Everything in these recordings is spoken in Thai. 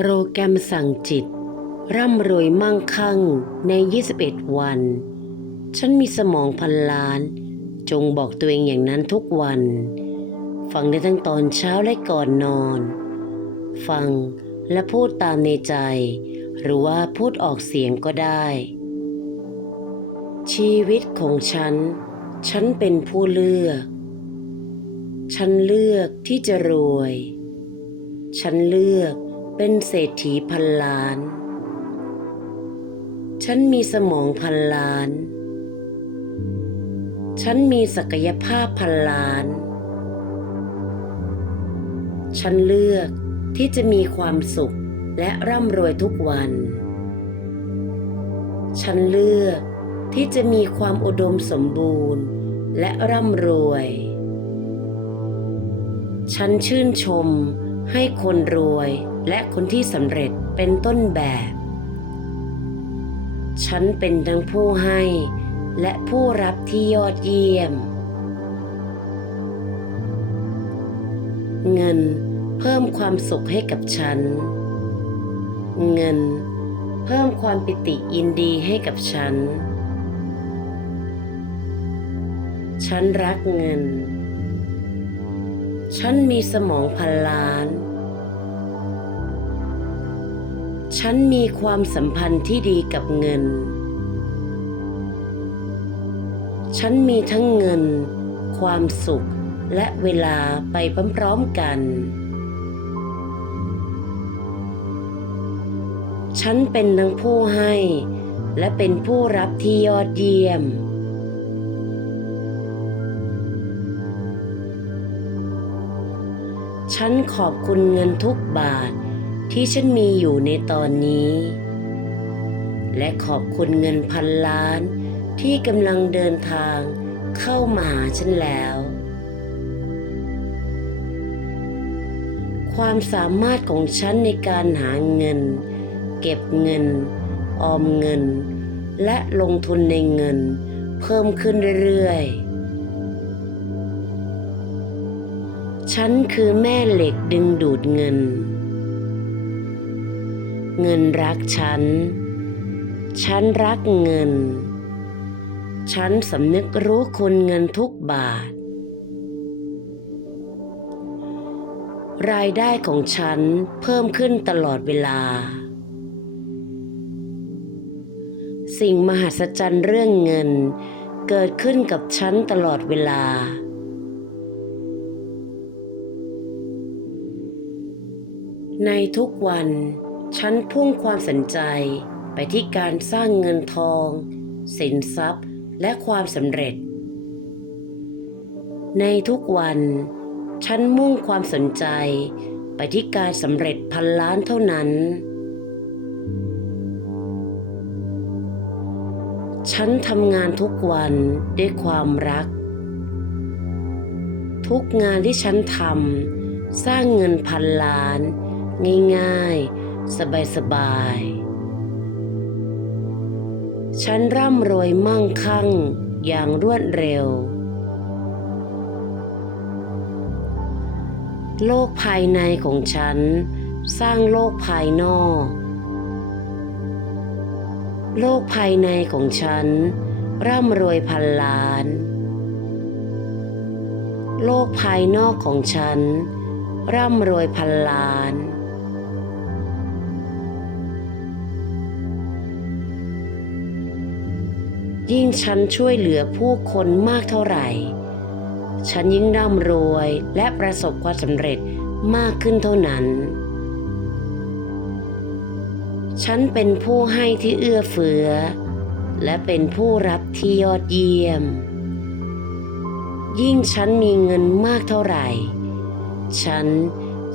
โปรแกรมสั่งจิต ร่ำรวยมั่งคั่งใน 21 วัน ฉันมีสมองพันล้าน จงบอกตัวเองอย่างนั้นทุกวัน ฟังได้ทั้งตอนเช้าและก่อนนอน ฟังและพูดตามในใจ หรือว่าพูดออกเสียงก็ได้ ชีวิตของฉัน ฉันเป็นผู้เลือก ฉันเลือกที่จะรวย ฉันเลือกเป็นเศรษฐีพันล้าน ฉันมีสมองพันล้าน ฉันมีศักยภาพพันล้าน ฉันเลือกที่จะมีความสุขและร่ำรวยทุกวัน ฉันเลือกที่จะมีความอุดมสมบูรณ์ และร่ำรวย ฉันชื่นชมให้คนรวยและคนที่สำเร็จเป็นต้นแบบ ฉันเป็นทั้งผู้ให้ และผู้รับที่ยอดเยี่ยม เงินเพิ่มความสุขให้กับฉัน เงินเพิ่มความปิติยินดีให้กับฉัน ฉันรักเงิน ฉันมีสมองพันล้านฉันมีความสัมพันธ์ที่ดีกับเงิน ฉันมีทั้งเงิน ความสุข และเวลาไปพร้อมๆกัน ฉันเป็นทั้งผู้ให้ และเป็นผู้รับที่ยอดเยี่ยม ฉันขอบคุณเงินทุกบาทที่ฉันมีอยู่ในตอนนี้ และขอบคุณเงินพันล้านที่กำลังเดินทางเข้ามาหาฉันแล้ว ความสามารถของฉันในการหาเงิน เก็บเงิน ออมเงินและลงทุนในเงินเพิ่มขึ้นเรื่อยๆ ฉันคือแม่เหล็กดึงดูดเงินเงินรักฉัน ฉันรักเงิน ฉันสำนึกรู้คุณเงินทุกบาท รายได้ของฉันเพิ่มขึ้นตลอดเวลา สิ่งมหัศจรรย์เรื่องเงินเกิดขึ้นกับฉันตลอดเวลา ในทุกวันฉันพุ่งความสนใจไปที่การสร้างเงินทอง สินทรัพย์และความสำเร็จ ในทุกวัน ฉันมุ่งความสนใจไปที่การสำเร็จพันล้านเท่านั้น ฉันทำงานทุกวันด้วยความรัก ทุกงานที่ฉันทำสร้างเงินพันล้าน ง่ายๆสบายสบาย ฉันร่ำรวยมั่งคั่งอย่างรวดเร็ว โลกภายในของฉันสร้างโลกภายนอก โลกภายในของฉันร่ำรวยพันล้าน โลกภายนอกของฉันร่ำรวยพันล้านยิ่งฉันช่วยเหลือผู้คนมากเท่าไหร่ ฉันยิ่งร่ำรวยและประสบความสำเร็จมากขึ้นเท่านั้น ฉันเป็นผู้ให้ที่เอื้อเฟื้อและเป็นผู้รับที่ยอดเยี่ยม ยิ่งฉันมีเงินมากเท่าไหร่ ฉัน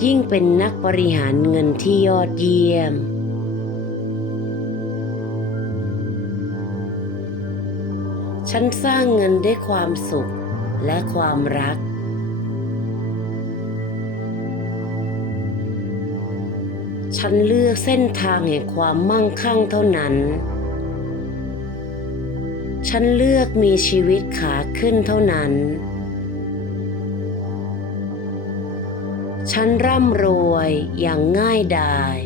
ยิ่งเป็นนักบริหารเงินที่ยอดเยี่ยมฉันสร้างเงินด้วยความสุขและความรัก ฉันเลือกเส้นทางแห่งความมั่งคั่งเท่านั้น ฉันเลือกมีชีวิตขาขึ้นเท่านั้น ฉันร่ำรวยอย่างง่ายดาย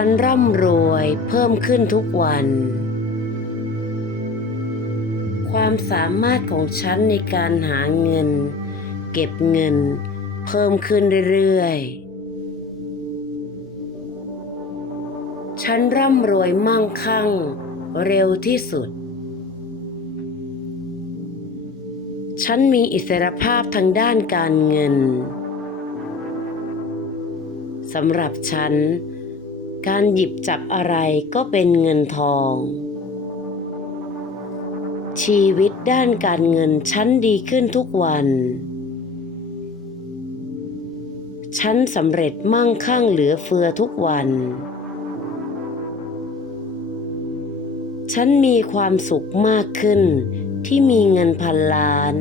ฉันร่ำรวยเพิ่มขึ้นทุกวัน ความสามารถของฉันในการหาเงิน เก็บเงิน เพิ่มขึ้นเรื่อยๆ ฉันร่ำรวยมั่งคั่ง เร็วที่สุด ฉันมีอิสรภาพทางด้านการเงินสำหรับฉันการหยิบจับอะไรก็เป็นเงินทอง ชีวิตด้านการเงินชั้นดีขึ้นทุกวัน ชั้นสำเร็จมั่งคั่งเหลือเฟือทุกวัน ฉันมีความสุขมากขึ้นที่มีเงินพันล้าน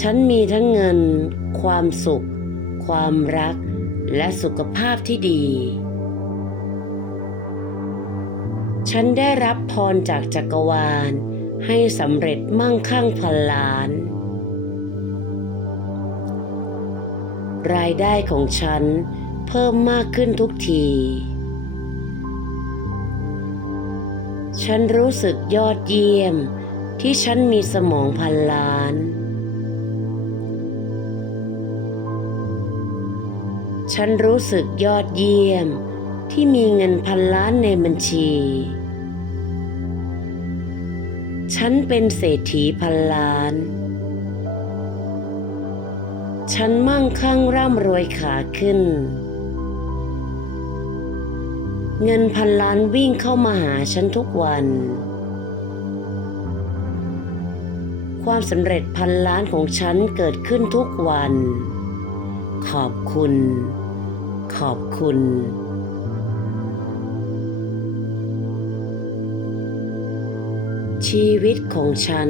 ฉันมีทั้งเงินความสุขความรักและสุขภาพที่ดี ฉันได้รับพรจากจักรวาล ให้สำเร็จมั่งคั่งพันล้าน รายได้ของฉันเพิ่มมากขึ้นทุกที ฉันรู้สึกยอดเยี่ยมที่ฉันมีสมองพันล้านฉันรู้สึกยอดเยี่ยมที่มีเงินพันล้านในบัญชี ฉันเป็นเศรษฐีพันล้าน ฉันมั่งคั่งร่ำรวยขาขึ้น เงินพันล้านวิ่งเข้ามาหาฉันทุกวัน ความสำเร็จพันล้านของฉันเกิดขึ้นทุกวัน ขอบคุณขอบคุณ ชีวิตของฉัน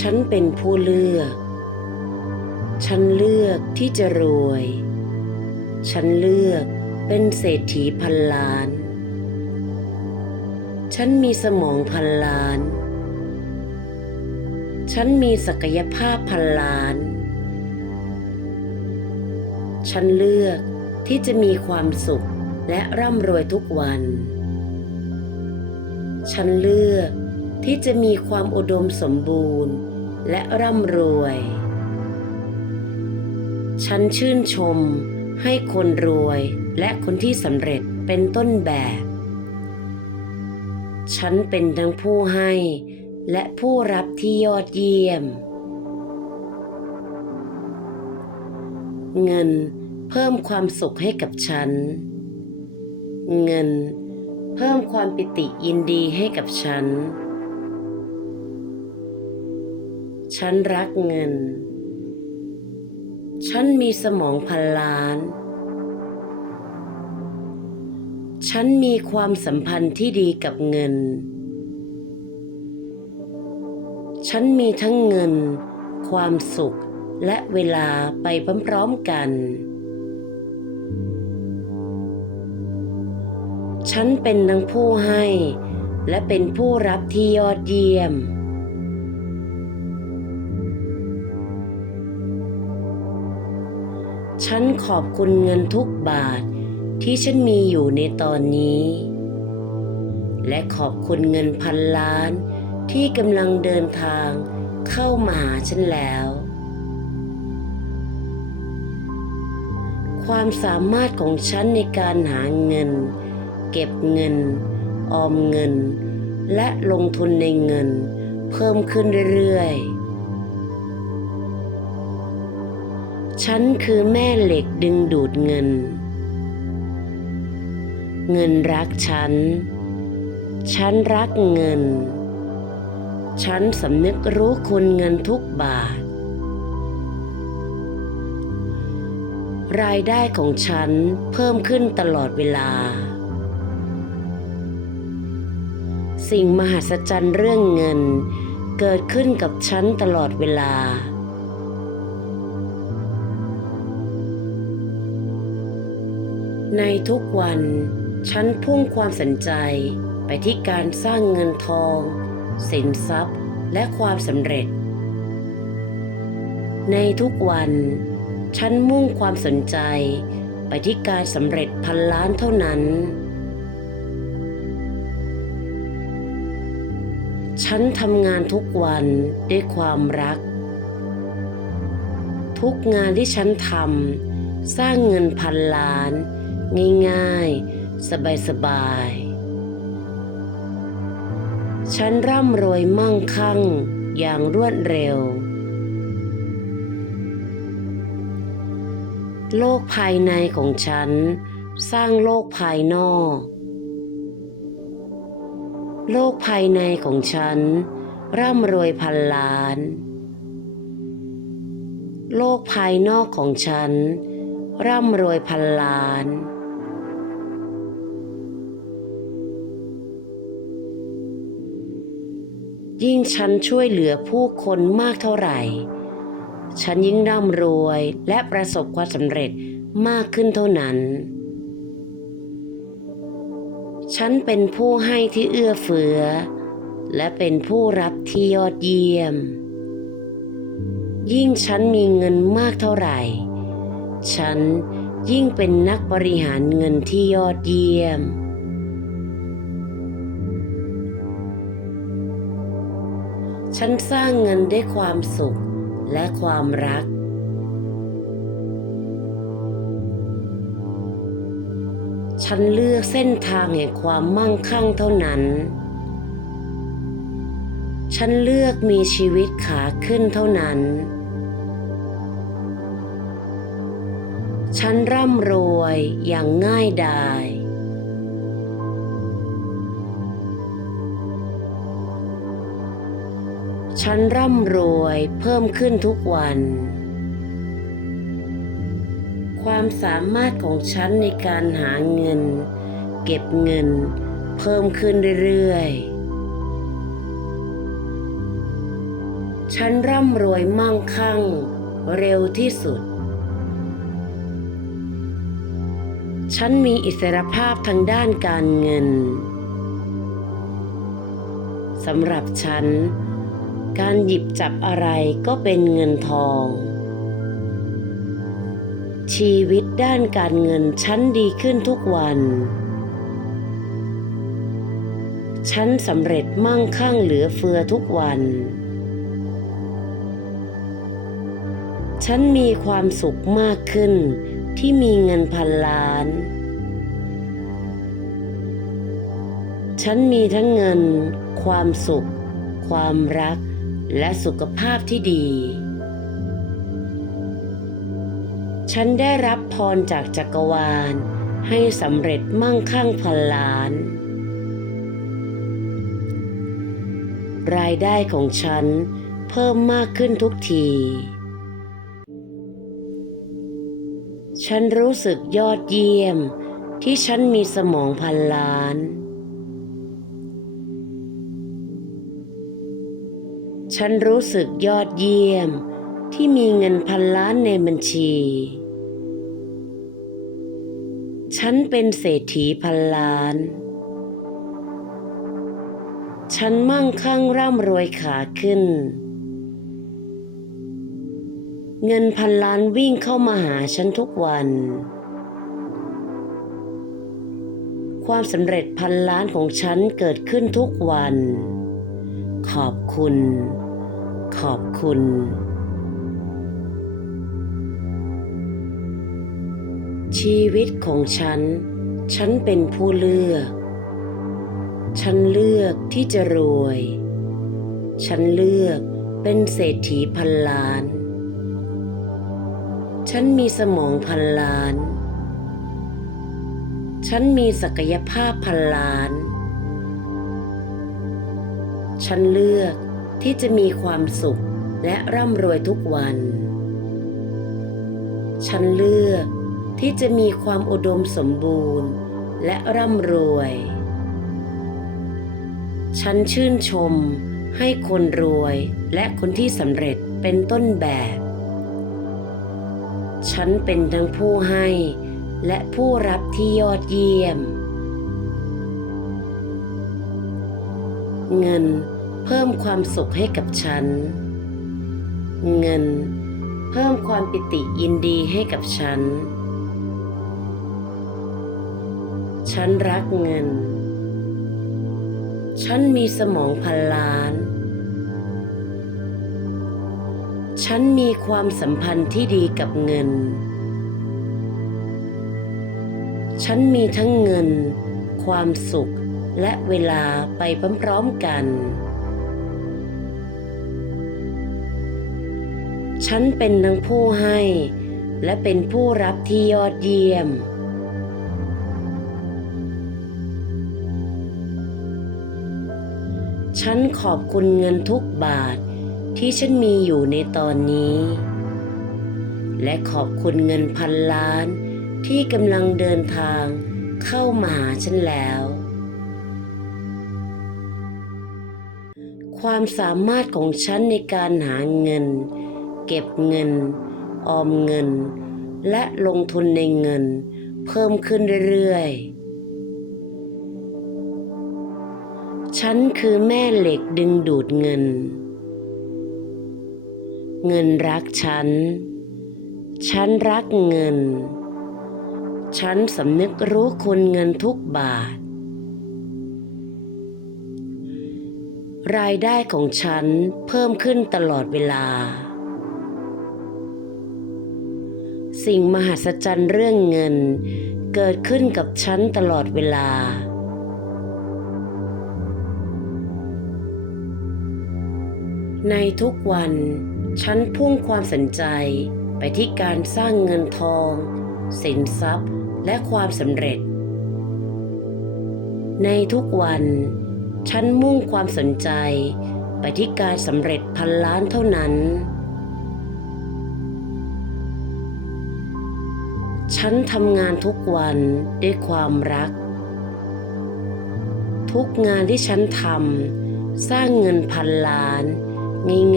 ฉันเป็นผู้เลือก ฉันเลือกที่จะรวย ฉันเลือกเป็นเศรษฐีพันล้าน ฉันมีสมองพันล้าน ฉันมีศักยภาพพันล้าน ฉันเลือกที่จะมีความสุขและร่ำรวยทุกวัน ฉันเลือกที่จะมีความอุดมสมบูรณ์ และร่ำรวย ฉันชื่นชมให้คนรวยและคนที่สำเร็จเป็นต้นแบบ ฉันเป็นทั้งผู้ให้และผู้รับที่ยอดเยี่ยม เงินเพิ่มความสุขให้กับฉัน เงินเพิ่มความปิติยินดีให้กับฉัน ฉันรักเงิน ฉันมีสมองพันล้าน ฉันมีความสัมพันธ์ที่ดีกับเงิน ฉันมีทั้งเงิน ความสุขและเวลาไปพร้อมๆกันฉันเป็นทั้งผู้ให้ และเป็นผู้รับที่ยอดเยี่ยม ฉันขอบคุณเงินทุกบาทที่ฉันมีอยู่ในตอนนี้ และขอบคุณเงินพันล้านที่กำลังเดินทางเข้ามาหาฉันแล้ว ความสามารถของฉันในการหาเงินเก็บเงิน ออมเงิน และลงทุนในเงิน เพิ่มขึ้นเรื่อยๆ ฉันคือแม่เหล็กดึงดูดเงิน เงินรักฉัน ฉันรักเงิน ฉันสำนึกรู้คุณเงินทุกบาท รายได้ของฉันเพิ่มขึ้นตลอดเวลาสิ่งมหัศจรรย์เรื่องเงินเกิดขึ้นกับฉันตลอดเวลา ในทุกวันฉันพุ่งความสนใจไปที่การสร้างเงินทอง สินทรัพย์และความสำเร็จ ในทุกวันฉันมุ่งความสนใจไปที่การสำเร็จพันล้านเท่านั้นฉันทำงานทุกวันด้วยความรัก ทุกงานที่ฉันทำ สร้างเงินพันล้าน ง่ายๆ สบายๆ ฉันร่ำรวยมั่งคั่งอย่างรวดเร็ว โลกภายในของฉันสร้างโลกภายนอกโลกภายในของฉัน ร่ำรวยพันล้าน โลกภายนอกของฉัน ร่ำรวยพันล้าน ยิ่งฉันช่วยเหลือผู้คนมากเท่าไหร่ ฉันยิ่งร่ำรวยและประสบความสำเร็จมากขึ้นเท่านั้นฉันเป็นผู้ให้ที่เอื้อเฟื้อและเป็นผู้รับที่ยอดเยี่ยม ยิ่งฉันมีเงินมากเท่าไหร่ ฉันยิ่งเป็นนักบริหารเงินที่ยอดเยี่ยม ฉันสร้างเงินด้วยความสุขและความรักฉันเลือกเส้นทางแห่งความมั่งคั่งเท่านั้น ฉันเลือกมีชีวิตขาขึ้นเท่านั้น ฉันร่ำรวยอย่างง่ายดาย ฉันร่ำรวยเพิ่มขึ้นทุกวันความสามารถของฉันในการหาเงิน เก็บเงิน เพิ่มขึ้นเรื่อยๆ ฉันร่ำรวยมั่งคั่งเร็วที่สุด ฉันมีอิสรภาพทางด้านการเงินสำหรับฉัน การหยิบจับอะไรก็เป็นเงินทองชีวิตด้านการเงินฉันดีขึ้นทุกวัน ฉันสำเร็จมั่งคั่งเหลือเฟือทุกวัน ฉันมีความสุขมากขึ้นที่มีเงินพันล้าน ฉันมีทั้งเงินความสุข ความรักและสุขภาพที่ดีฉันได้รับพรจากจักรวาล ให้สำเร็จมั่งคั่งพันล้าน รายได้ของฉันเพิ่มมากขึ้นทุกที ฉันรู้สึกยอดเยี่ยมที่ฉันมีสมองพันล้าน ฉันรู้สึกยอดเยี่ยมที่มีเงินพันล้านในบัญชีฉันเป็นเศรษฐีพันล้าน ฉันมั่งคั่งร่ำรวยขาขึ้น เงินพันล้านวิ่งเข้ามาหาฉันทุกวัน ความสำเร็จพันล้านของฉันเกิดขึ้นทุกวัน ขอบคุณ ขอบคุณชีวิตของฉัน ฉันเป็นผู้เลือก ฉันเลือกที่จะรวย ฉันเลือกเป็นเศรษฐีพันล้าน ฉันมีสมองพันล้าน ฉันมีศักยภาพพันล้าน ฉันเลือกที่จะมีความสุขและร่ำรวยทุกวัน ฉันเลือกที่จะมีความอุดมสมบูรณ์ และร่ำรวย ฉันชื่นชมให้คนรวยและคนที่สำเร็จเป็นต้นแบบ ฉันเป็นทั้งผู้ให้และผู้รับที่ยอดเยี่ยม เงินเพิ่มความสุขให้กับฉัน เงินเพิ่มความปิติยินดีให้กับฉันฉันรักเงิน ฉันมีสมองพันล้าน ฉันมีความสัมพันธ์ที่ดีกับเงิน ฉันมีทั้งเงิน ความสุข และเวลาไปพร้อมๆกัน ฉันเป็นทั้งผู้ให้ และเป็นผู้รับที่ยอดเยี่ยมฉันขอบคุณเงินทุกบาทที่ฉันมีอยู่ในตอนนี้ และขอบคุณเงินพันล้านที่กำลังเดินทางเข้ามาหาฉันแล้ว ความสามารถของฉันในการหาเงิน เก็บเงิน ออมเงิน และลงทุนในเงินเพิ่มขึ้นเรื่อยๆคือแม่เหล็กดึงดูดเงิน เงินรักฉัน ฉันรักเงิน ฉันสำนึกรู้คุณเงินทุกบาท รายได้ของฉันเพิ่มขึ้นตลอดเวลา สิ่งมหัศจรรย์เรื่องเงินเกิดขึ้นกับฉันตลอดเวลาในทุกวัน ฉันพุ่งความสนใจไปที่การสร้างเงินทอง สินทรัพย์และความสำเร็จ ในทุกวัน ฉันมุ่งความสนใจไปที่การสำเร็จพันล้านเท่านั้น ฉันทำงานทุกวันด้วยความรัก ทุกงานที่ฉันทำสร้างเงินพันล้าน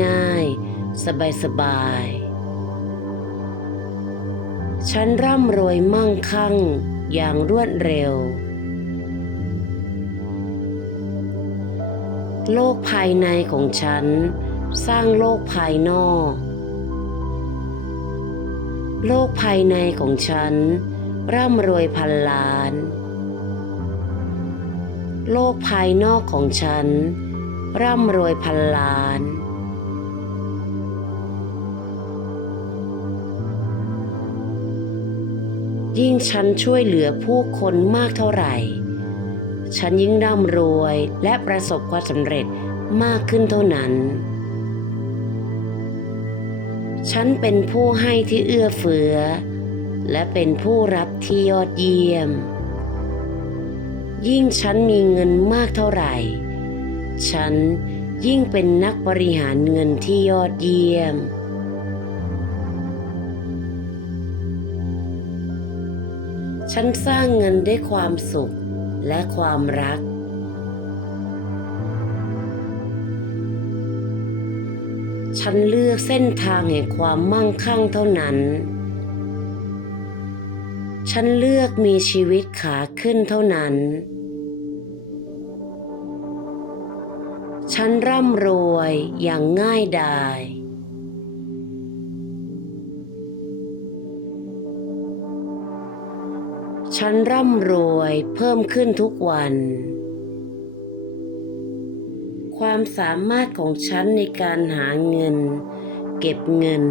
ง่ายๆ สบายๆ ฉันร่ำรวยมั่งคั่งอย่างรวดเร็ว โลกภายในของฉัน สร้างโลกภายนอก โลกภายในของฉัน ร่ำรวยพันล้าน โลกภายนอกของฉัน ร่ำรวยพันล้านยิ่งฉันช่วยเหลือผู้คนมากเท่าไหร่ ฉันยิ่งร่ำรวยและประสบความสำเร็จมากขึ้นเท่านั้น ฉันเป็นผู้ให้ที่เอื้อเฟื้อและเป็นผู้รับที่ยอดเยี่ยม ยิ่งฉันมีเงินมากเท่าไหร่ ฉันยิ่งเป็นนักบริหารเงินที่ยอดเยี่ยมฉันสร้างเงินด้วยความสุขและความรัก ฉันเลือกเส้นทางแห่งความมั่งคั่งเท่านั้น ฉันเลือกมีชีวิตขาขึ้นเท่านั้น ฉันร่ำรวยอย่างง่ายดายฉันร่ำรวยเพิ่มขึ้นทุกวัน ความสามารถของฉันในการหาเงิน เก็บเงิน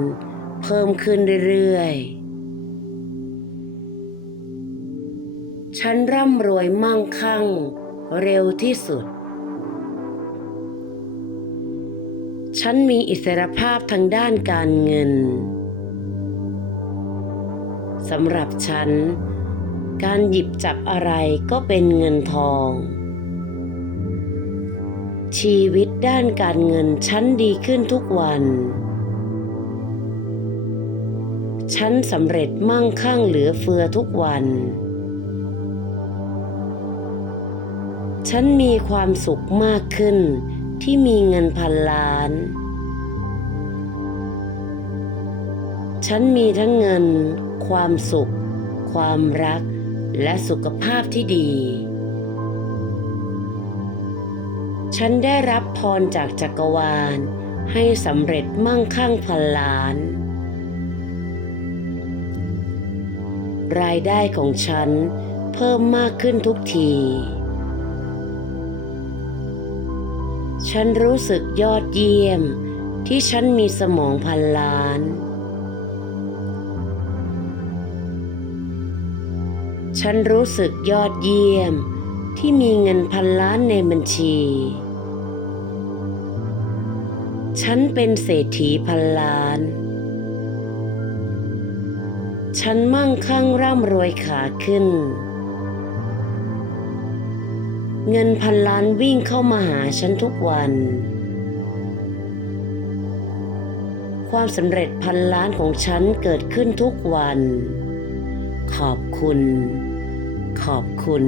เพิ่มขึ้นเรื่อยๆ ฉันร่ำรวยมั่งคั่ง เร็วที่สุด ฉันมีอิสรภาพทางด้านการเงินสำหรับฉันการหยิบจับอะไรก็เป็นเงินทอง ชีวิตด้านการเงิน ชั้นดีขึ้นทุกวัน ชั้นสำเร็จมั่งคั่งเหลือเฟือทุกวัน ฉันมีความสุขมากขึ้นที่มีเงินพันล้าน ฉันมีทั้งเงิน ความสุข ความรักและสุขภาพที่ดี ฉันได้รับพรจากจักรวาลให้สำเร็จมั่งคั่งพันล้าน รายได้ของฉันเพิ่มมากขึ้นทุกที ฉันรู้สึกยอดเยี่ยมที่ฉันมีสมองพันล้านฉันรู้สึกยอดเยี่ยมที่มีเงินพันล้านในบัญชี ฉันเป็นเศรษฐีพันล้าน ฉันมั่งคั่งร่ำรวยขาขึ้น เงินพันล้านวิ่งเข้ามาหาฉันทุกวัน ความสำเร็จพันล้านของฉันเกิดขึ้นทุกวัน ขอบคุณขอบคุณ